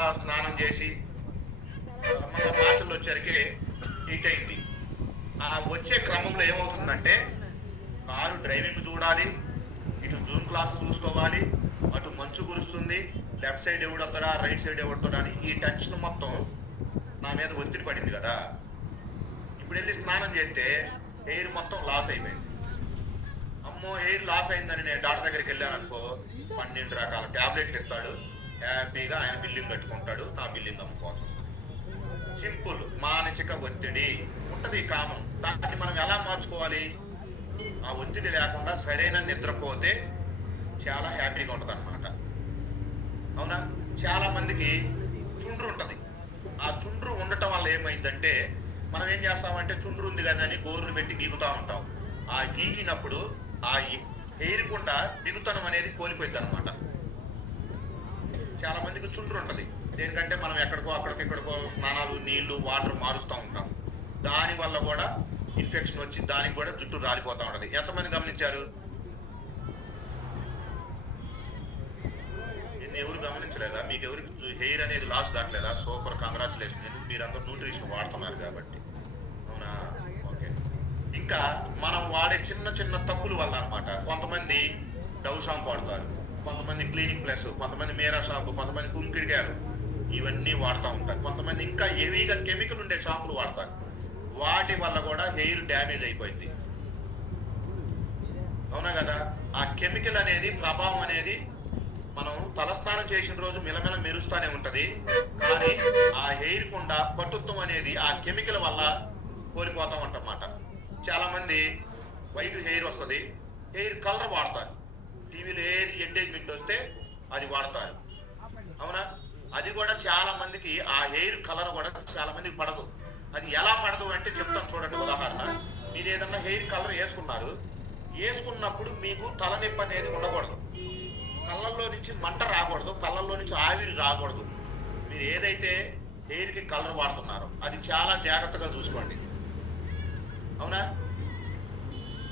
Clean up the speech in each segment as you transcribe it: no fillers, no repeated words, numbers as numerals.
మళ్ళా స్నానం చేసి మళ్ళా మాటలు వచ్చరికి హీట్ అయింది. ఆ వచ్చే క్రమంలో ఏమవుతుందంటే కారు డ్రైవింగ్ చూడాలి, ఇటు జూమ్ క్లాస్ చూసుకోవాలి, అటు మంచు కురుస్తుంది, లెఫ్ట్ సైడ్ ఎవడొస్తాడా రైట్ సైడ్ ఎవడతాడా అని ఈ టెన్షన్ మొత్తం నా మీద ఒత్తిడి పడింది కదా. ఇప్పుడు వెళ్ళి స్నానం చేస్తే హెయిర్ మొత్తం లాస్ అయిపోయింది. అమ్మో హెయిర్ లాస్ అయిందని నేను డాక్టర్ దగ్గరికి వెళ్ళాను అనుకో, 12 రకాల ట్యాబ్లెట్లు ఇస్తాడు, హ్యాపీగా ఆయన బిల్లింగ్ కట్టుకుంటాడు, నా బిల్లింగ్ అమ్ముకోవాల్సి వస్తుంది. సింపుల్. మానసిక ఒత్తిడి ఉంటది కామన్. దాన్ని మనం ఎలా మార్చుకోవాలి? ఆ ఒత్తిడి లేకుండా సరైన నిద్రపోతే చాలా హ్యాపీగా ఉంటది అన్నమాట. అవునా? చాలా మందికి చుండ్రు ఉంటది. ఆ చుండ్రు ఉండటం వల్ల ఏమైందంటే మనం ఏం చేస్తామంటే చుండ్రు ఉంది కదా అని గోర్లు పెట్టి గీకుతా ఉంటాం. ఆ గీకినప్పుడు ఆ హెయిర్ కుండా బిగుతనం అనేది కోల్పోయింది అనమాట. చాలా మందికి చుండ్రు ఉంటది. దేనికంటే మనం ఎక్కడికో ఎక్కడికో స్నానాలు నీళ్లు వాటర్ మారుస్తూ ఉంటాం. దాని వల్ల కూడా ఇన్ఫెక్షన్ వచ్చి దానికి కూడా జుట్టు రాలిపోతా ఉంటది. ఎంతమంది గమనించారు? ఎవరు గమనించలేదా? మీకు ఎవరికి హెయిర్ అనేది లాస్ కావట్లేదా? Super, congratulation. ఎందుకు మీరందరూ న్యూట్రిషన్ వాడుతున్నారు కాబట్టి. అవునా? ఓకే. ఇంకా మనం వాడే చిన్న చిన్న తప్పుల వల్ల అనమాట. కొంతమంది డవ్ షాంపూ వాడతారు, కొంతమంది క్లినిక్ ప్లస్, కొంతమంది మీరా షాంపూ, కొంతమంది కుంకిడికాయలు, ఇవన్నీ వాడుతూ ఉంటారు. కొంతమంది ఇంకా హెవీగా కెమికల్ ఉండే షాంపులు వాడతారు. వాటి వల్ల కూడా హెయిర్ డ్యామేజ్ అయిపోయింది. అవునా కదా? ఆ కెమికల్ అనేది ప్రభావం అనేది మనం తలస్నానం చేసిన రోజు మిలమిల మెరుస్తానే ఉంటది, కానీ ఆ హెయిర్ కుండా పటుత్వం అనేది ఆ కెమికల్ వల్ల కోల్పోతా ఉంటన్నమాట. చాలా మంది వైట్ హెయిర్ వస్తుంది, హెయిర్ కలర్ వాడతారు. టీవీలో ఏది ఎంగేజ్మెంట్ వస్తే అది వాడతారు. అవునా? అది కూడా చాలా మందికి ఆ హెయిర్ కలర్ కూడా చాలా మందికి పడదు. అది ఎలా పడదు అంటే చెప్తాను చూడండి. ఉదాహరణ, మీరు ఏదన్నా హెయిర్ కలర్ వేసుకున్నప్పుడు మీకు తలనొప్పి అనేది ఉండకూడదు, కళ్ళల్లో నుంచి మంట రాకూడదు, కళ్ళల్లో నుంచి ఆవిరి రాకూడదు. మీరు ఏదైతే హెయిర్ కి కలర్ వాడుతున్నారో అది చాలా జాగ్రత్తగా చూసుకోండి. అవునా?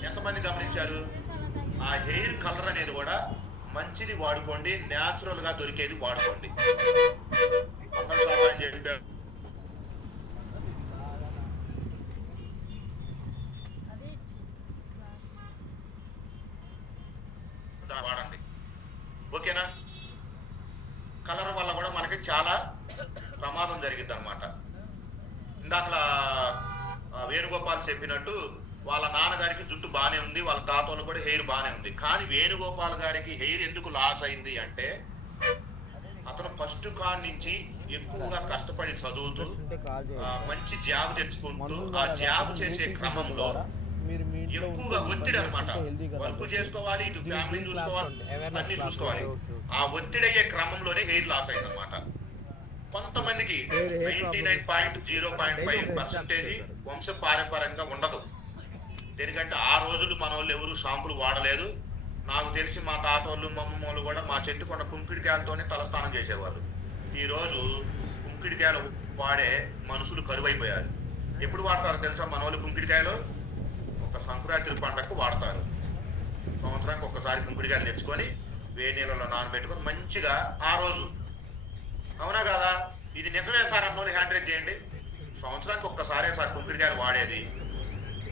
ఎంతమంది గమనించారు? ఆ హెయిర్ కలర్ అనేది కూడా మంచిది వాడుకోండి, న్యాచురల్ గా దొరికేది వాడుకోండి. అని చెప్పారు. వాడండి, ఓకేనా? కలర్ వల్ల కూడా మనకి చాలా ప్రమాదం జరిగింది అనమాట. ఇందాకలా వేణుగోపాల్ చెప్పినట్టు వాళ్ళ నాన్నగారికి జుట్టు బానే ఉంది, వాళ్ళ తాతలు కూడా హెయిర్ బానే ఉంది. కానీ వేణుగోపాల్ గారికి హెయిర్ ఎందుకు లాస్ అయింది అంటే అతను ఫస్ట్ కాన్ నుంచి ఎక్కువగా కష్టపడి చదువుతూ మంచి జాబ్ తెచ్చుకుంటూ ఆ జాబ్ చేసే క్రమంలో ఎక్కువగా ఒత్తిడి అనమాట. వర్క్ చేసుకోవాలి, ఇటు ఫ్యామిలీ చూసుకోవాలి, అన్ని చూసుకోవాలి. ఆ ఒత్తిడి అయ్యే క్రమంలోనే హెయిర్ లాస్ అయింది అనమాట. కొంతమందికి 99.05% వంశ పారంపర్యంగా ఉండదు. ఎందుకంటే ఆ రోజులు మన వాళ్ళు ఎవరు షాంపులు వాడలేదు. నాకు తెలిసి మా తాత వాళ్ళు మమ్మల్ని వాళ్ళు కూడా మా చెట్టు కొన్న కుంకిడికాయలతోనే తలస్నానం చేసేవాళ్ళు. ఈ రోజు కుంకిడికాయలు వాడే మనుషులు కరువైపోయారు. ఎప్పుడు వాడతారో తెలుసా మన వాళ్ళు కుంకిడికాయలు? ఒక సంక్రాంతి పండగకు వాడతారు. సంవత్సరానికి ఒక్కసారి కుంకుడికాయలు తెచ్చుకొని వేడి నీళ్ళలో నానబెట్టుకొని మంచిగా ఆ రోజు. అవునా కదా? ఇది నిజమే సార్ అన్నోళ్ళు హ్యాండ్ రైజ్ చేయండి. సంవత్సరానికి ఒక్కసారే సార్ కుంకుడికాయలు వాడేది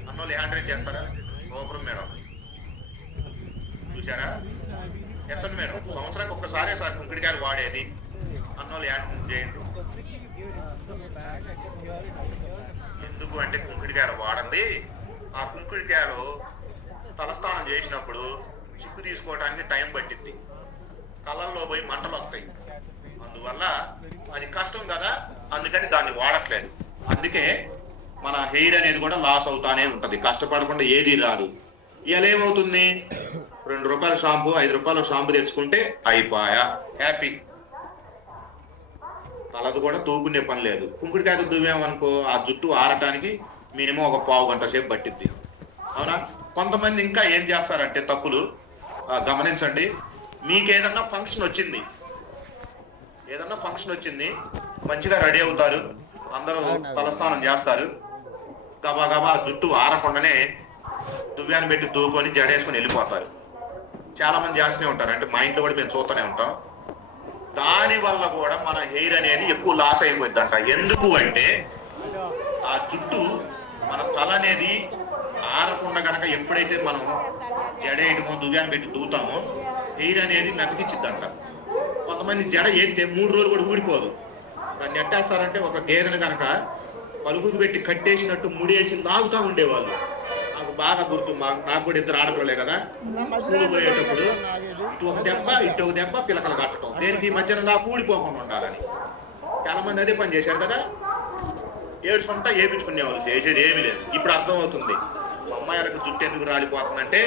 అన్నోళ్ళు హ్యాండ్ రైజ్ చేస్తారా? సూపర్ మేడం, చూసారా? ఎత్తండి మేడం. సంవత్సరానికి ఒక్కసారే సార్ కుంకుడికాయలు వాడేది అన్నోళ్ళు హ్యాండ్ చేయండి. ఎందుకు అంటే కుంకుడికాయలు వాడండి. ఆ కుంకుడికాయలు తలస్నానం చేసినప్పుడు చిక్కు తీసుకోవడానికి టైం పట్టింది, కళ్ళల్లో పోయి మంటలు వస్తాయి. అందువల్ల అది కష్టం కదా, అందుకని దాన్ని వాడట్లేదు. అందుకే మన హెయిర్ అనేది కూడా లాస్ అవుతానే ఉంటది. కష్టపడకుండా ఏది రాదు. ఇలా ఏమవుతుంది? 2 రూపాయల షాంపూ 5 రూపాయల షాంపూ తెచ్చుకుంటే అయిపోయా, హ్యాపీ. తలది కూడా తూకునే పని లేదు. కుంకుడికాయతో దువ్వామనుకో ఆ జుట్టు ఆరటానికి మినిమం ఒక పావు గంట సేపు పట్టిద్ది. అవునా? కొంతమంది ఇంకా ఏం చేస్తారంటే తప్పులు గమనించండి. మీకు ఏదన్నా ఫంక్షన్ వచ్చింది, మంచిగా రెడీ అవుతారు, అందరూ తలస్నానం చేస్తారు, గబా గబా జుట్టు ఆరకుండానే దువ్యాన్ని పెట్టి దూకొని జడేసుకొని వెళ్ళిపోతారు. చాలా మంది చేస్తూనే ఉంటారు. అంటే మా ఇంట్లో కూడా మేము చూస్తూనే ఉంటాం. దాని వల్ల కూడా మన హెయిర్ అనేది ఎక్కువ లాస్ అయిపోద్దంట. ఎందుకు అంటే ఆ జుట్టు మన తల అనేది ఆరకుండా కనుక ఎప్పుడైతే మనం జడేయటమో దువ్యాన్ని పెట్టి దూతామో హెయిర్ అనేది మెతకిచ్చిద్దంట. కొంతమంది జడ ఏతే 3 రోజులు కూడా ఊడిపోదు. దాన్ని ఎట్టేస్తారంటే ఒక గేదెను కనుక పలుగురు పెట్టి కట్టేసినట్టు ముడేసి లాగుతూ ఉండేవాళ్ళు. నాకు బాగా గుర్తు. నాకు కూడా 2 ఆడపిల్లలే కదా, స్కూల్ పోయేటప్పుడు ఇటు ఒక దెబ్బ ఇటు ఒక దెబ్బ పిలకలు కట్టడం, దేనికి మధ్యన దాకా ఊడిపోకుండా ఉండాలని. చాలా మంది అదే పని చేశారు కదా, ఏడ్చుకుంటా ఏపించుకునేవాళ్ళు, చేసేది ఏమీ లేదు. ఇప్పుడు అర్థమవుతుంది మా అమ్మాయిలకు జుట్టు ఎందుకు రాలిపోతుందంటే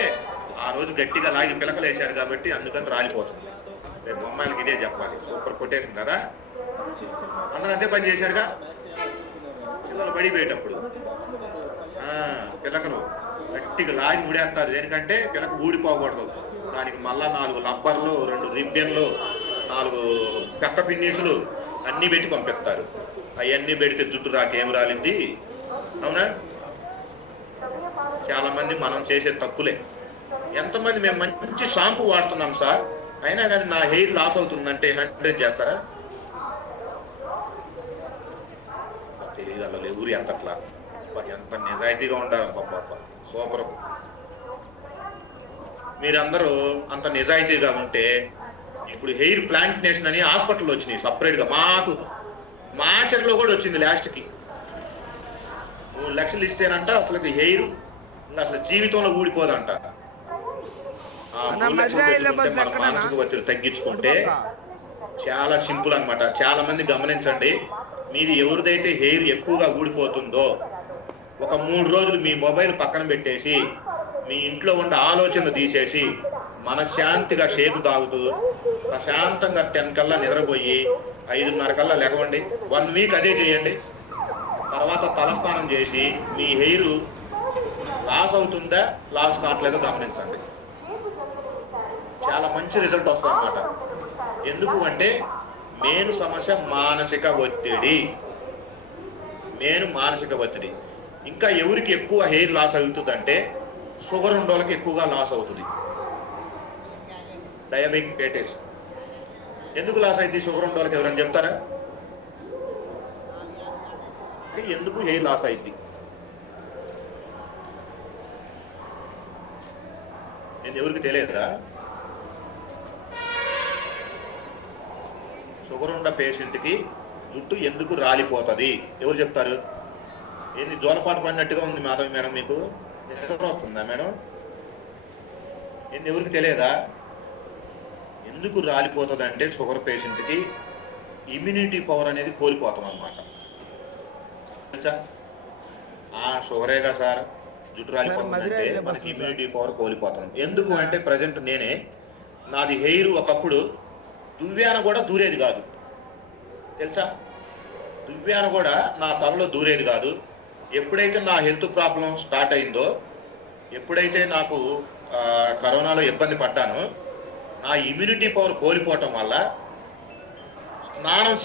ఆ రోజు గట్టిగా లాగి పిలకలు వేశారు కాబట్టి అందుకని రాలిపోతుంది. రేపు అమ్మాయిలకి ఇదే చెప్పాలి. సూపర్ కొట్టేసింది కదా, అందరూ అంతే పని చేశారుగా. పిల్లలు పడిపోయేటప్పుడు పిలకలు గట్టిగా లాగి ముడేస్తారు. దేనికంటే పిలక ఊడిపోకూడదు. దానికి మళ్ళా 4 లబ్బర్లు, 2 రిబ్బన్లు, 4 పెద్ద పిన్నీసులు అన్నీ పెట్టి పంపిస్తారు. అవన్నీ పెడితే జుట్టు రాకేం రాలింది. అవునా? చాలా మంది మనం చేసే తప్పులే. ఎంతమంది మేము మంచి షాంపూ వాడుతున్నాం సార్, అయినా కానీ నా హెయిర్ లాస్ అవుతుందంటే 100 చేస్తారా? తెలియదు అలా ఊరి ఎంతట్లా ఎంత నిజాయితీగా ఉండాలి. పాప సూపర్. మీరందరూ అంత నిజాయితీగా ఉంటే ఇప్పుడు హెయిర్ ప్లాంటేషన్ అని హాస్పిటల్ వచ్చినాయి సపరేట్గా. మాకు మాచర్లో కూడా వచ్చింది. లాస్ట్కి 3 లక్షలు ఇస్తేనంట అసలు హెయిర్ ఇంకా అసలు జీవితంలో ఊడిపోదంట. మన మానసిక ఒత్తిడి తగ్గించుకుంటే చాలా సింపుల్ అనమాట. చాలా మంది గమనించండి, మీది ఎవరిదైతే హెయిర్ ఎక్కువగా ఊడిపోతుందో ఒక 3 రోజులు మీ మొబైల్ పక్కన పెట్టేసి మీ ఇంట్లో ఉండే ఆలోచనలు తీసేసి మనశ్శాంతిగా షేకు తాగుతూ ప్రశాంతంగా 10 కల్లా నిద్రపోయి 5:30 కల్లా లెగవండి. 1 వీక్ అదే చేయండి. తర్వాత తలస్నానం చేసి మీ హెయిర్ లాస్ అవుతుందా లాస్ కావట్లేదో గమనించండి. చాలా మంచి రిజల్ట్ వస్తుంది అన్నమాట. ఎందుకు అంటే మెయిన్ సమస్య మానసిక ఒత్తిడి. మానసిక ఒత్తిడి. ఇంకా ఎవరికి ఎక్కువ హెయిర్ లాస్ అవుతుందంటే షుగర్ ఉన్న వాళ్ళకి ఎక్కువగా లాస్ అవుతుంది. డయాబెటిస్ ఎందుకు లాస్ అయితే షుగర్ ఉన్న వాళ్ళకి ఎవరైనా చెప్తారా? ఎందుకు హెయిర్ లాస్ అయింది? నేను ఎవరికి తెలియదురా? షుగర్ ఉన్న పేషెంట్కి జుట్టు ఎందుకు రాలిపోతుంది ఎవరు చెప్తారు? ఏంది జోలపాటు పడినట్టుగా ఉంది మాధవి మేడం, మీకు నిద్ర వస్తుందా మేడం? ఏంది ఎవరికి తెలియదా? ఎందుకు రాలిపోతుంది అంటే షుగర్ పేషెంట్కి ఇమ్యూనిటీ పవర్ అనేది కోల్పోతాం అన్నమాట. తెలుసా? షుగరేగా సార్ జుట్టు రాలిపోతుందంటే మనకి ఇమ్యూనిటీ పవర్ కోల్పోతాం. ఎందుకు అంటే ప్రజెంట్ నాది హెయిర్ ఒకప్పుడు దువ్యాన కూడా దూరేది కాదు. తెలుసా? దువ్యాన కూడా నా తలలో దూరేది కాదు. ఎప్పుడైతే నా హెల్త్ ప్రాబ్లం స్టార్ట్ అయిందో, ఎప్పుడైతే నాకు కరోనాలో ఇబ్బంది పడ్డానో, నా ఇమ్యూనిటీ పవర్ కోల్పోవటం వల్ల స్నానం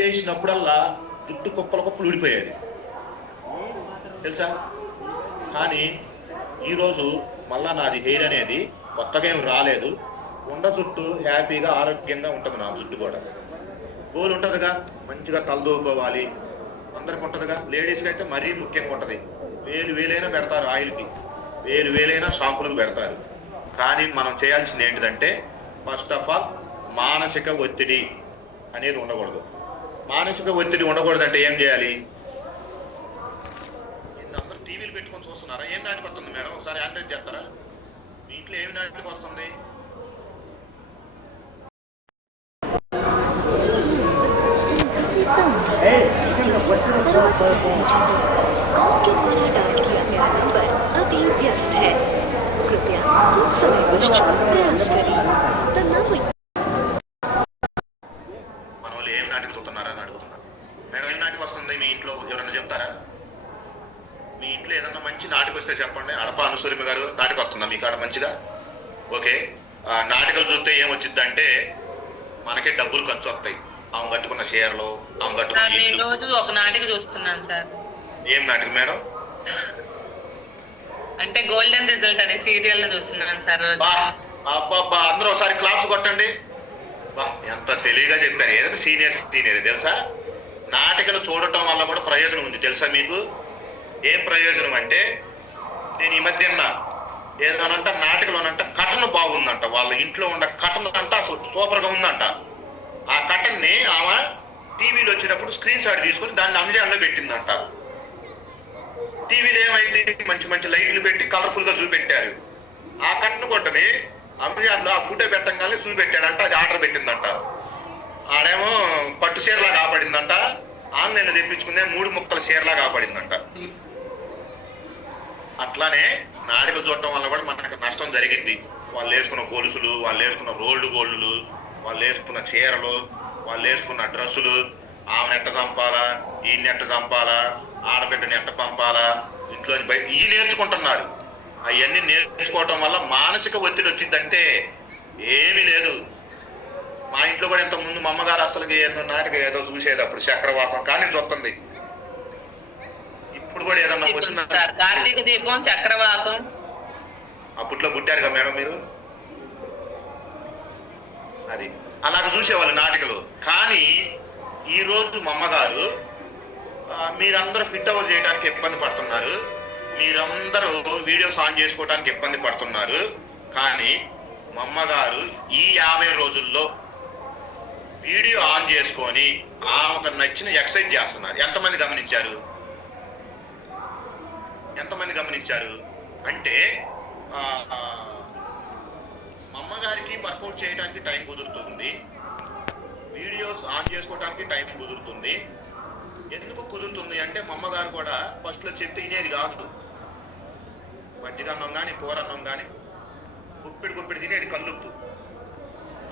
చేసినప్పుడల్లా జుట్టు కుప్పలు ఊడిపోయేది. తెలుసా? కానీ ఈరోజు మళ్ళా నాది హెయిర్ అనేది కొత్తగా ఏం రాలేదు. ఉండ జుట్టు హ్యాపీగా ఆరోగ్యంగా ఉంటుంది. నా జుట్టు కూడా గోలు ఉంటుందిగా, మంచిగా తలదూకోవాలి అందరికి ఉంటుందిగా. లేడీస్కి అయితే మరీ ముఖ్యంగా ఉంటుంది. వేలైనా పెడతారు ఆయిల్కి, వేలైనా షాంపులకు పెడతారు. కానీ మనం చేయాల్సింది ఏంటిదంటే ఫస్ట్ ఆఫ్ ఆల్ మానసిక ఒత్తిడి అనేది ఉండకూడదు. మానసిక ఒత్తిడి ఉండకూడదంటే ఏం చేయాలి? అందరూ టీవీలు పెట్టుకొని చూస్తున్నారా? ఏం నాటికి వస్తుంది మేడం? ఒకసారి ఆన్లైన్ చేస్తారా? మీ ఇంట్లో ఏమి నాటికి వస్తుంది? आपके द्वारा डायल किया गया नंबर अभी व्यस्त है, कृपया कुछ समय पश्चात प्रयास करें। The number మన వాళ్ళు ఏం నాటికి చూస్తున్నారని అడుగుతున్నారు. మేడం ఏం నాటికి వస్తుంది మీ ఇంట్లో? ఎవరన్నా చెప్తారా? మీ ఇంట్లో ఏదన్నా మంచి నాటికి వస్తే చెప్పండి. అడప అనుసూరిమ గారు నాటికి వస్తుందా మీ కాడ మంచిగా? ఓకే. నాటికలు చూస్తే ఏమొచ్చిందంటే మనకే డబ్బులు ఖర్చు వస్తాయి. ఆమె కట్టుకున్న షేర్లు, ఆమె కట్టుకున్న రోజు ఒక నాటిక చూస్తున్నాను సార్. ఏం నాటిక మేడం? అంటే గోల్డెన్ రిజల్ట్ అనే సీరియల్ చూస్తున్నాను సార్. అబ్బాబ్బా అందరూ ఒకసారి క్లాప్స్ కొట్టండి. బా, ఎంత తెలివిగా చెప్పారు. ఏదైనా సీనియర్ తెలుసా. నాటికలు చూడటం వల్ల కూడా ప్రయోజనం ఉంది తెలుసా మీకు. ఏం ప్రయోజనం అంటే, నేను ఈ మధ్య ఏదోనంట నాటికలోనంట కటన్ బాగుందంట. వాళ్ళ ఇంట్లో ఉన్న కటన్ అంట అసలు సూపర్ గా ఉందంట. ఆ కటన్ ని ఆమె టీవీలో వచ్చినప్పుడు స్క్రీన్ షాట్ తీసుకొని దాన్ని అమెజాన్ లో పెట్టిందంట. టీవీలో ఏమైంది, మంచి మంచి లైట్లు పెట్టి కలర్ఫుల్ గా చూపెట్టారు. ఆ కటన్ కొట్టని అమెజాన్ లో ఆ ఫోటో పెట్టంగానే చూపెట్టాడంట. అది ఆర్డర్ పెట్టిందంట. ఆడేమో పట్టు చీరలా కాపాడిందంట. ఆన్లైన్ లో తెప్పించుకుందే 3 ముక్కల చీరలా కాపాడిందంట. అట్లానే నాటికలు చూడటం వల్ల కూడా మనకు నష్టం జరిగింది. వాళ్ళు వేసుకున్న గొలుసులు, వాళ్ళు వేసుకున్న రోల్డ్ గోల్డ్లు, వాళ్ళు వేసుకున్న చీరలు, వాళ్ళు వేసుకున్న డ్రెస్సులు, ఆమె ఎట్ట చంపాలా, ఈ నెట్ట చంపాలా, ఆడబిడ్డని ఎట్ట పంపాలా, ఇంట్లో బయట ఈ నేర్చుకుంటున్నారు. అవన్నీ నేర్చుకోవటం వల్ల మానసిక ఒత్తిడి వచ్చిందంటే ఏమీ లేదు. మా ఇంట్లో కూడా ఇంత ముందు మా అమ్మగారు అసలు ఏదో నాటిక ఏదో చూసేది అప్పుడు చక్రవాకం కానీ చూస్తుంది. ఇప్పుడు కూడా ఏదన్నా వచ్చిందా? కార్తీక దీపం, చక్రవాకం అప్పట్లో పుట్టారుగా మేడం మీరు. అది అలాగ చూసేవాళ్ళు నాటికలు. కానీ ఈ రోజు మా అమ్మగారు మీరందరూ ఫిట్ అవుట్ చేయడానికి ఇబ్బంది పడుతున్నారు, మీరందరూ వీడియోస్ ఆన్ చేసుకోవడానికి ఇబ్బంది పడుతున్నారు. కానీ మా అమ్మగారు ఈ 50 రోజుల్లో వీడియో ఆన్ చేసుకొని ఆమెకు నచ్చిన ఎక్సర్సైజ్ చేస్తున్నారు. ఎంతమంది గమనించారు? అంటే మా అమ్మగారికి వర్కౌట్ చేయడానికి టైం కుదురుతుంది, వీడియోస్ ఆన్ చేసుకోవడానికి టైం కుదురుతుంది. ఎందుకు కుదురుతుంది అంటే మా అమ్మగారు కూడా ఫస్ట్ లో చెప్తే తినేది కాదు. మజ్జిగన్నం కానీ కూరన్నం కానీ గుప్పిడి తినేది కల్లుప్పు.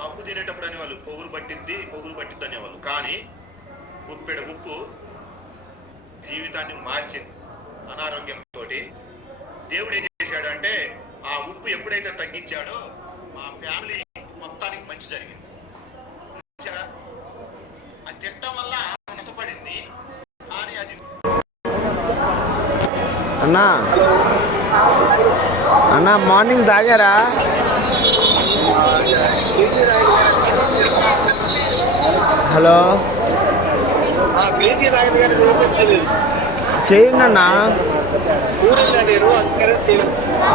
అప్పు తినేటప్పుడు అనేవాళ్ళు పొగులు పట్టిద్ది అనేవాళ్ళు. కానీ గుప్పెడు ఉప్పు జీవితాన్ని మార్చింది. అనారోగ్యంతో దేవుడు ఏం చేశాడు అంటే ఆ ఉప్పు ఎప్పుడైతే తగ్గించాడో మా ఫ్యామిలీ మొత్తానికి మంచి జరిగింది. అది తినటం వల్ల నష్టపడింది. కానీ అది అన్నా మార్నింగ్ తాగారా? హలో చేయండి అన్నా.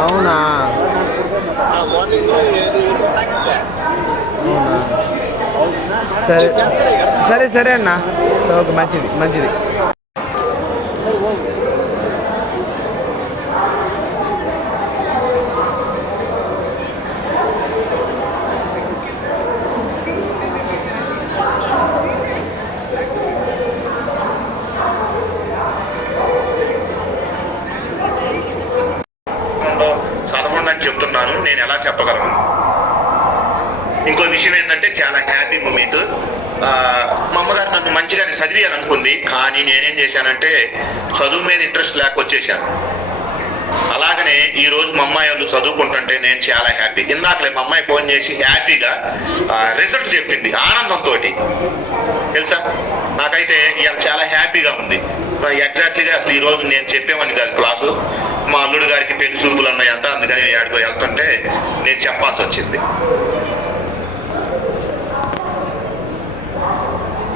అవునా? అవునా? సరే అన్నా. ఓకే, మంచిది. చెప్తున్నాను, నేను ఎలా చెప్పగలను. ఇంకో విషయం ఏంటంటే చాలా హ్యాపీ మూమెంట్. మా అమ్మగారు నన్ను మంచిగానే చదివేయాలనుకుంది. కానీ నేనేం చేశానంటే చదువు మీద ఇంట్రెస్ట్ లేక వచ్చేసాను. అలాగనే ఈ రోజు మా అమ్మాయి వాళ్ళు చదువుకుంటుంటే నేను చాలా హ్యాపీ. ఇందాకలే మా అమ్మాయి ఫోన్ చేసి హ్యాపీగా రిజల్ట్ చెప్పింది ఆనందంతో. తెలుసా, నాకైతే ఇవాళ చాలా హ్యాపీగా ఉంది. ఎగ్జాక్ట్లీగా అసలు ఈ రోజు నేను చెప్పేవాడిని కాదు క్లాసు. మా అల్లుడు గారికి పెళ్లి చూపులు ఉన్నాయంట, అందుకని ఆడికి వెళ్తుంటే నేను చెప్పాల్సి వచ్చింది.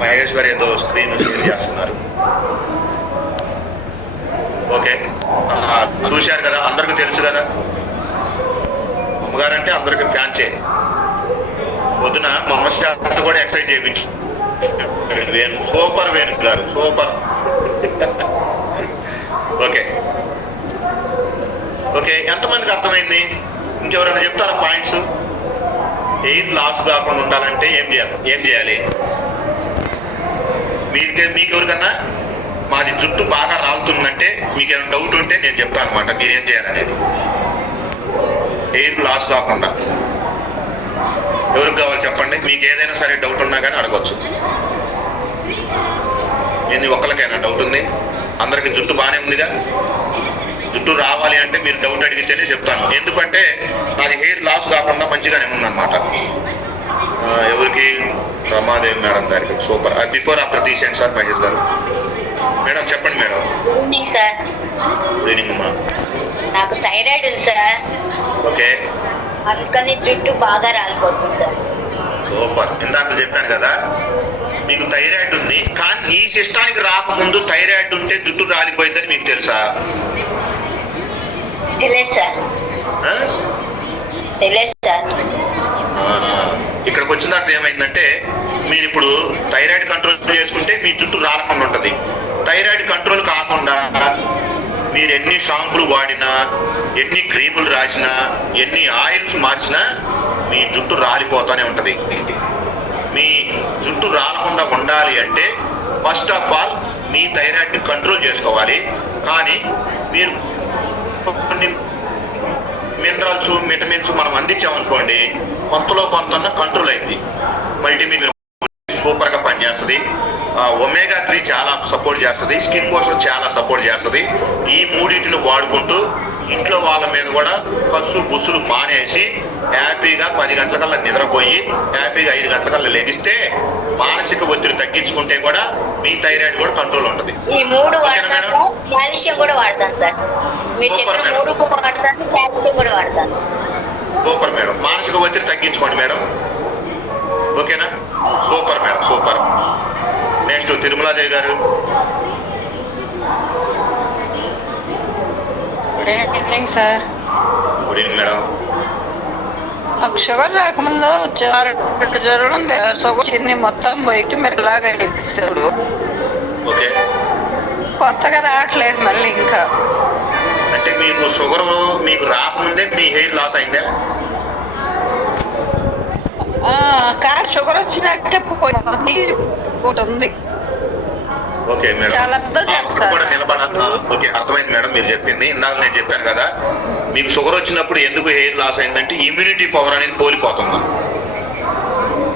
మహేష్ గారు ఏదో స్క్రీన్ షేర్ చేస్తున్నారు. ఓకే, చూశారు కదా, అందరికీ తెలుసు కదా. అమ్మగారంటే అందరికి ఫ్యాన్సే. పొద్దున మా అమ్మ శాతం కూడా ఎక్సైజ్ చేయించు. వేణు సూపర్, వేణు గారు సూపర్. ఓకే, ఎంతమందికి అర్థమైంది? ఇంకెవరైనా చెప్తారా పాయింట్స్? ఎయిర్ లాస్ కాకుండా ఉండాలంటే ఏం చేయాలి? మీకెవరికన్నా మాది జుట్టు బాగా రాలుతుందంటే మీకు ఏమైనా డౌట్ ఉంటే నేను చెప్తాను అనమాట, మీరేం చేయాలనేది. ఎయిర్ లాస్ కాకుండా ఎవరికి కావాలి చెప్పండి. మీకు ఏదైనా సరే డౌట్ ఉన్నా కానీ అడగచ్చు. ఏంది ఒక్కరికైనా డౌట్ ఉంది? అందరికి జుట్టు బాగానే ఉందిగా. జుట్టు రావాలి అంటే మీరు డౌట్ అడిగితేనే చెప్తాను. ఎందుకంటే నాది హెయిర్ లాస్ కాకుండా మంచిగానే ఉందన్నమాట. ఎవరికి? రమాదేవి మేడం గారికి. సూపర్. బిఫోర్ ఆఫ్టర్ తీసేయండి సార్ మహేష్ గారు. మేడం చెప్పండి madam. Good evening sir. Good evening అమ్మా. నాకు థైరాయిడ్ ఉంది సార్. ఓకే. అందుకని జుట్టు బాగా రాలిపోతుంది సార్. సూపర్. ఇందాక చెప్పాను కదా మీకు థైరాయిడ్ ఉంది, కానీ ఈ సిస్టానికి రాకముందు థైరాయిడ్ ఉంటే జుట్టు రాలిపోయిందని మీకు తెలుసా? తెలియదు సార్. ఆ? తెలియదు సార్. ఇక్కడికి వచ్చిన తర్వాత ఏమైందంటే మీరు ఇప్పుడు థైరాయిడ్ కంట్రోల్ చేసుకుంటే మీ జుట్టు రాలకుండా ఉంటుంది. థైరాయిడ్ కంట్రోల్ కాకుండా మీరు ఎన్ని షాంపులు వాడినా, ఎన్ని క్రీములు రాసినా, ఎన్ని ఆయిల్స్ మార్చినా మీ జుట్టు రాలిపోతూనే ఉంటుంది. మీ జుట్టు రాలకుండా ఉండాలి అంటే ఫస్ట్ ఆఫ్ ఆల్ మీ థైరాయిడ్ని కంట్రోల్ చేసుకోవాలి. కానీ మీరు కొన్ని మినరల్స్, విటమిన్స్ మనం అందించామనుకోండి, కొంతలో కొంత కంట్రోల్ అయింది. మల్టీమినరల్ సూపర్గా పనిచేస్తుంది. ఒమేగా 3 చాలా సపోర్ట్ చేస్తుంది. స్కిన్ పోస్టర్ చాలా సపోర్ట్ చేస్తుంది. ఈ మూడింటిని వాడుకుంటూ ఇంట్లో వాళ్ళ మీద కూడా కస్సు బుస్సులు మానేసి హ్యాపీగా 10 గంటలకల్లా నిద్రపోయి హ్యాపీగా 5 గంటలకల్లా లెగిస్తే మానసిక ఒత్తిడి తగ్గించుకుంటే కూడా మీ థైరాయిడ్ కూడా కంట్రోల్ ఉంటుంది. ఈ 3 వాడతాను సార్. కాల్షియం కూడా వాడతాను సార్. మీరు చెప్పిన 3 వాడతాను, కాల్షియం కూడా వాడతాను. Super madam. మానసిక ఒత్తిడి తగ్గించుకోండి మేడం. ఓకేనా? Super madam, super. Next Tirumaladevi గారు. Good evening sir. Good evening madam. నాకు షుగర్ రాకముందు జ్వరం ఉంది, షుగర్ వచ్చింది, మొత్తం బయట మీరు లాగా ఇస్తాడు. ఓకే. కొత్తగా రావట్లేదు మళ్ళీ ఇంకా. అంటే మీకు షుగర్ మీకు రాకముందే మీ హెయిర్ లాస్ అయిందా? కానీ షుగర్ వచ్చినాకే పోయింది ఉంది. Okay madam. చాలా పెద్ద కూడా నిలబడాలి. ఓకే, అర్థమైంది మేడం మీరు చెప్పింది. ఇందాక నేను చెప్పాను కదా, మీకు షుగర్ వచ్చినప్పుడు ఎందుకు హెయిర్ లాస్ అయిందంటే ఇమ్యూనిటీ పవర్ అనేది కోల్పోతుంది.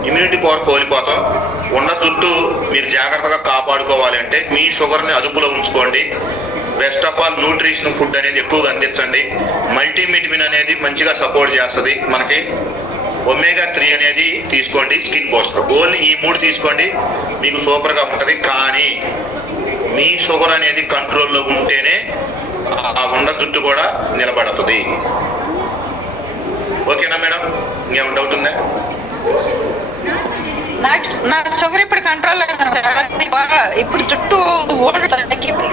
ఇమ్యూనిటీ పవర్ కోల్పోతాం. ఉన్న జుట్టు మీరు జాగ్రత్తగా కాపాడుకోవాలి అంటే మీ షుగర్ని అదుపులో ఉంచుకోండి. Best of all nutrition food అనేది ఎక్కువగా అందించండి. మల్టీవిటమిన్ అనేది మంచిగా సపోర్ట్ చేస్తుంది మనకి. ఒమేగా 3 అనేది తీసుకోండి. స్కిన్ బూస్టర్, ఓన్లీ ఈ 3 తీసుకోండి, మీకు సూపర్గా ఉంటుంది. కానీ మీ షుగర్ అనేది కంట్రోల్లో ఉంటేనే ఆ ఉన్న జుట్టు కూడా నిలబడుతుంది. ఓకేనా మేడం? ఇంకేమైనా డౌట్ ఉందా? నా షుగర్ ఇప్పుడు కంట్రోల్ ఇప్పుడు చుట్టూ తగ్గింది.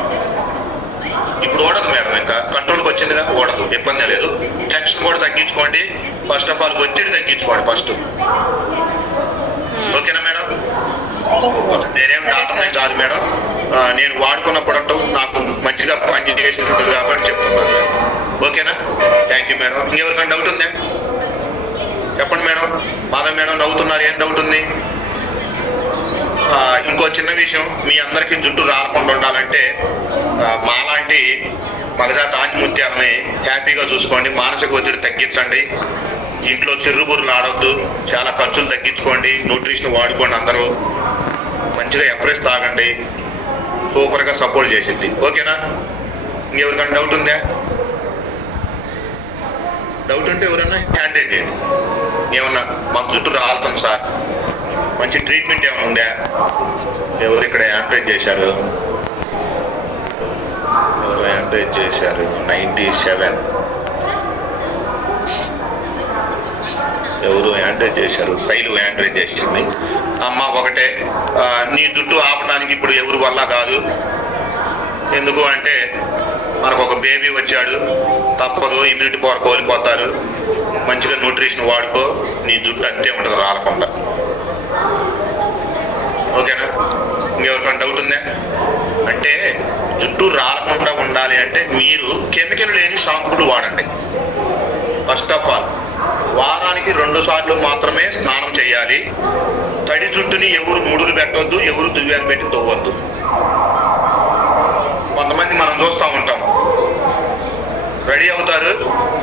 ఇప్పుడు ఓడదు మేడం, ఇంకా కంట్రోల్కి వచ్చిందిగా, ఓడదు, ఇబ్బంది లేదు. టెన్షన్ కూడా తగ్గించుకోండి. ఫస్ట్ ఆఫ్ ఆల్ ఒత్తిడి తగ్గించుకోండి ఫస్ట్. ఓకేనా మేడం? నేనేం డాక్టర్ కాదు మేడం, నేను వాడుకున్న ప్రొడక్ట్ నాకు మంచిగా పని చేసినట్టు కాబట్టి చెప్తున్నాను. ఓకేనా? Thank you madam. ఇంకెవరికైనా డౌట్ ఉందా? చెప్పండి మేడం. మాధవ్ మేడం నవ్వుతున్నారు, ఏం డౌట్ ఉంది? ఇంకో చిన్న విషయం, మీ అందరికీ జుట్టు రాకుండా ఉండాలంటే మాలాంటి మగజాతి ఆణిముత్యాలని హ్యాపీగా చూసుకోండి. మానసిక ఒత్తిడి తగ్గించండి. ఇంట్లో చిర్రుబుర్రులు ఆడొద్దు. చాలా ఖర్చులు తగ్గించుకోండి. న్యూట్రిషన్ వాడుకోండి. అందరూ మంచిగా ఎఫ్రెష్ తాగండి. సూపర్గా సపోర్ట్ చేసింది. ఓకేనా? ఇంకెవరికైనా డౌట్ ఉందా? డౌట్ ఉంటే ఎవరైనా హ్యాండ్ రైజ్ చేయండి. ఏమన్నా మాకు జుట్టు రాలుతాం సార్, మంచి ట్రీట్మెంట్ ఏమైనా ఉందా? ఎవరు ఇక్కడ హ్యాండ్ రైజ్ చేశారు? ఎవరు హ్యాండ్ రైజ్ చేశారు? 97. ఎవరు హ్యాండ్ రైజ్ చేశారు? శైలు హ్యాండ్ రైజ్ చేసింది. అమ్మ ఒకటే, నీ జుట్టు ఆపడానికి ఇప్పుడు ఎవరి వల్ల కాదు. ఎందుకు అంటే మనకు ఒక బేబీ వచ్చాడు, తప్పదు, ఇమ్యూనిటీ పవర్ కోల్పోతారు. మంచిగా న్యూట్రిషన్ వాడుకో, నీ జుట్టు అంతే ఉంటుంది, రాలకుండా. ఓకేనా? ఇంకెవరికైనా డౌట్ ఉందా? అంటే జుట్టు రాలకుండా ఉండాలి అంటే మీరు కెమికల్ లేని షాంపూలు వాడండి. ఫస్ట్ ఆఫ్ ఆల్ వారానికి 2 సార్లు మాత్రమే స్నానం చేయాలి. తడి జుట్టుని ఎవరు ముడులు పెట్టవద్దు, ఎవరు దువ్యాన్ని పెట్టి తవ్వద్దు. కొంతమంది మనం చూస్తూ ఉంటాం, రెడీ అవుతారు,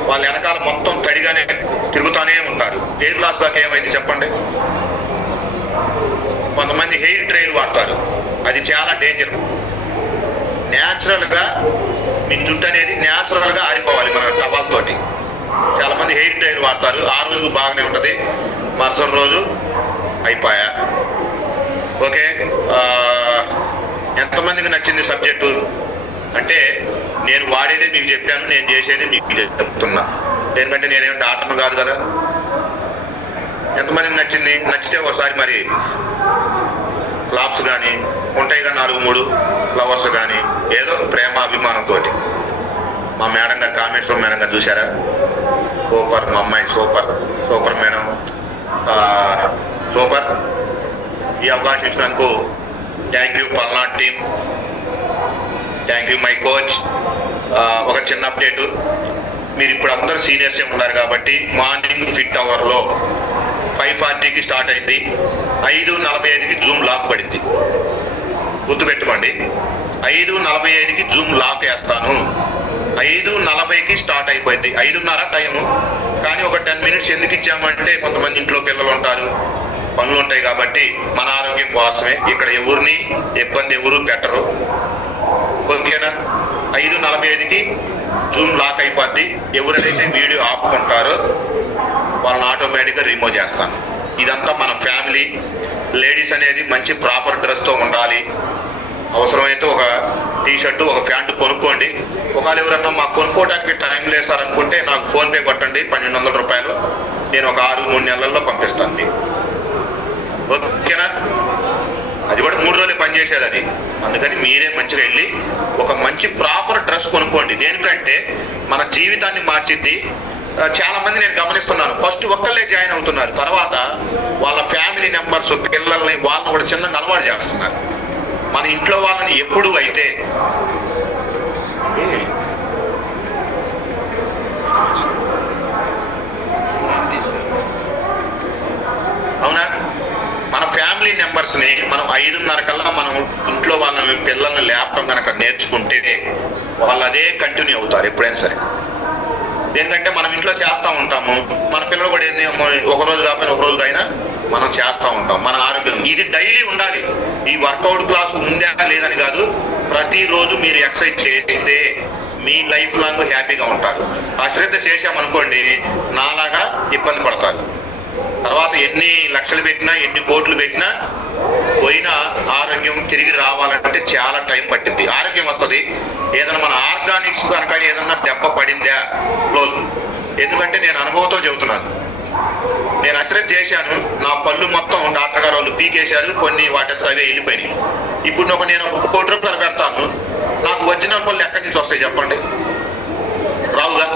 వాళ్ళ వెనకాల మొత్తం తడిగానే తిరుగుతూనే ఉంటారు. హెయిర్ లాస్ దాకా ఏమైంది చెప్పండి? కొంతమంది హెయిర్ ట్రైల్ వాడతారు, అది చాలా డేంజర్. న్యాచురల్గా మీ జుట్టు అనేది న్యాచురల్గా ఆరిపోవాలి మన టవాల్తోటి. చాలా మంది హెయిర్ ట్రైల్ వాడతారు, ఆ రోజు బాగానే ఉంటుంది, మరుసటి రోజు అయిపోయా. ఓకే, ఎంతమందికి నచ్చింది సబ్జెక్టు? అంటే నేను వాడేదే మీకు చెప్పాను, నేను చేసేది మీకు చెప్తున్నా. ఎందుకంటే నేనేం డాక్టర్ను కాదు కదా. ఎంతమందికి నచ్చింది? నచ్చితే ఒకసారి మరి క్లాప్స్ కానీ ఉంటాయి కానీ 4-3 ఫ్లవర్స్ కానీ ఏదో ప్రేమ అభిమానంతో. మా మేడం గారు, కామేశ్వరం మేడం గారు చూసారా? సూపర్, మా అమ్మాయి సూపర్, సూపర్ మేడం, సూపర్. ఈ అవకాశం ఇచ్చినందుకు thank you Palnadu team, thank you my coach. ఒక చిన్న అప్డేటు, మీరు ఇప్పుడు అందరూ సీనియర్సే ఉన్నారు కాబట్టి మార్నింగ్ ఫిట్ అవర్లో 5:40కి స్టార్ట్ అయింది, 5:45కి జూమ్ లాక్ పడింది. గుర్తుపెట్టుకోండి, 5:45కి జూమ్ లాక్ వేస్తాను, 5:40కి స్టార్ట్ అయిపోయింది. 5:30 టైము, కానీ ఒక 10 మినిట్స్ ఎందుకు ఇచ్చామంటే కొంతమంది ఇంట్లో పిల్లలు ఉంటారు, పనులు ఉంటాయి కాబట్టి మన ఆరోగ్యం కోసమే. ఇక్కడ ఎవరిని ఇబ్బంది ఎవరు పెట్టరు, ఓకేనా? 5:45కి జూమ్ లాక్ అయిపోద్ది. ఎవరైతే వీడియో ఆపుకుంటారో వాళ్ళని ఆటోమేటిక్గా రిమూవ్ చేస్తాను. ఇదంతా మన ఫ్యామిలీ. లేడీస్ అనేది మంచి ప్రాపర్ డ్రెస్తో ఉండాలి. అవసరమైతే ఒక టీషర్టు, ఒక ప్యాంటు కొనుక్కోండి. ఒకవేళ ఎవరన్నా మాకు కొనుక్కోవడానికి టైం లేదు సార్ అనుకుంటే నాకు ఫోన్పే కొట్టండి, 1200 రూపాయలు. నేను ఒక 6-3 నెలల్లో పంపిస్తాను మీకు, ఓకేనా? అది కూడా 3 రోజులే పనిచేసేది అది. అందుకని మీరే మంచిగా వెళ్ళి ఒక మంచి ప్రాపర్ డ్రెస్ కొనుక్కోండి. దేనికంటే మన జీవితాన్ని మార్చిద్ది. చాలా మంది నేను గమనిస్తున్నాను, ఫస్ట్ ఒక్కళ్ళే జాయిన్ అవుతున్నారు, తర్వాత వాళ్ళ ఫ్యామిలీ మెంబర్స్, పిల్లల్ని, వాళ్ళని కూడా చిన్నగా అలవాటు చేస్తున్నారు. మన ఇంట్లో వాళ్ళని ఎప్పుడు అయితే అవునా, మన ఫ్యామిలీ మెంబర్స్ని మనం 5:30 కల్లా మనం ఇంట్లో వాళ్ళని, పిల్లల్ని లేపడం కనుక నేర్చుకుంటే వాళ్ళు అదే కంటిన్యూ అవుతారు ఎప్పుడైనా సరే. ఎందుకంటే మనం ఇంట్లో చేస్తూ ఉంటాము, మన పిల్లలు కూడా ఏంది, ఒక రోజు కాకపోయినా ఒక రోజు అయినా మనం చేస్తూ ఉంటాం. మన ఆరోగ్యం ఇది డైలీ ఉండాలి. ఈ వర్కౌట్ క్లాస్ ఉందా లేదని కాదు, ప్రతిరోజు మీరు ఎక్సర్సైజ్ చేస్తే మీ లైఫ్ లాంగ్ హ్యాపీగా ఉంటారు. అశ్రద్ధ చేశామనుకోండి నాలాగా ఇబ్బంది పడతారు. తర్వాత ఎన్ని లక్షలు పెట్టినా, ఎన్ని కోట్లు పెట్టినా పోయిన ఆరోగ్యం తిరిగి రావాలంటే చాలా టైం పట్టింది. ఆరోగ్యం వస్తుంది, ఏదైనా మన ఆర్గానిక్స్ కనుక ఏదన్నా దెబ్బ పడిందా క్లోజ్. ఎందుకంటే నేను అనుభవంతో చెబుతున్నాను. నేను అశ్రద్ధ చేశాను, నా పళ్ళు మొత్తం డాక్టర్ గారు వాళ్ళు పీకేశారు, కొన్ని వాటితో అవే వెళ్ళిపోయినాయి. ఇప్పుడు నేను 1 కోటి రూపాయలు పెడతాను, నాకు ఒరిజినల్ పళ్ళు ఎక్కడి నుంచి వస్తాయి చెప్పండి? రావుగా.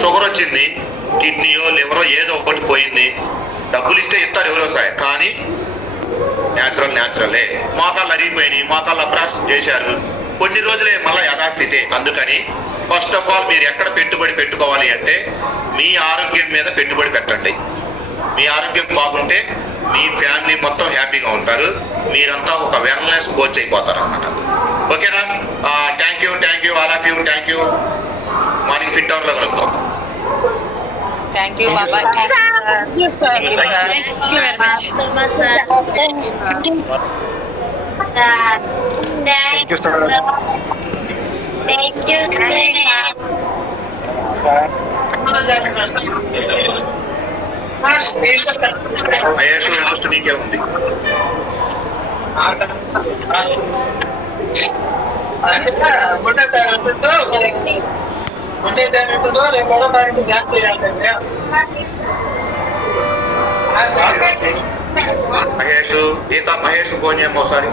షుగర్ వచ్చింది, కిడ్నీయో లివరో ఏదో ఒకటి పోయింది, డబ్బులు ఇస్తే ఇస్తారు ఎవరో సార్, కానీ న్యాచురలే. మోకాళ్ళు అరిగిపోయినాయి, మోకాళ్ళు ఆపరేషన్ చేశారు, కొన్ని రోజులే మళ్ళీ యథాస్థితే. అందుకని ఫస్ట్ ఆఫ్ ఆల్ మీరు ఎక్కడ పెట్టుబడి పెట్టుకోవాలి అంటే మీ ఆరోగ్యం మీద పెట్టుబడి పెట్టండి. మీ ఆరోగ్యం బాగుంటే మీ ఫ్యామిలీ మొత్తం హ్యాపీగా ఉంటారు, మీరంతా ఒక వెల్నెస్ కోచ్ అయిపోతారు అన్నమాట, ఓకేనా? Thank you all of you, thank you. Morning fit అవర్లో కలుగుతాం. Thank you, Baba. Thank you, sir. Thank you very much. Thank you, sir. Thank you, Mahesh last నీకే ఉంది. మహేష్, గీతా మహేష్ ఫోన్ చేయమ్మా ఒకసారి.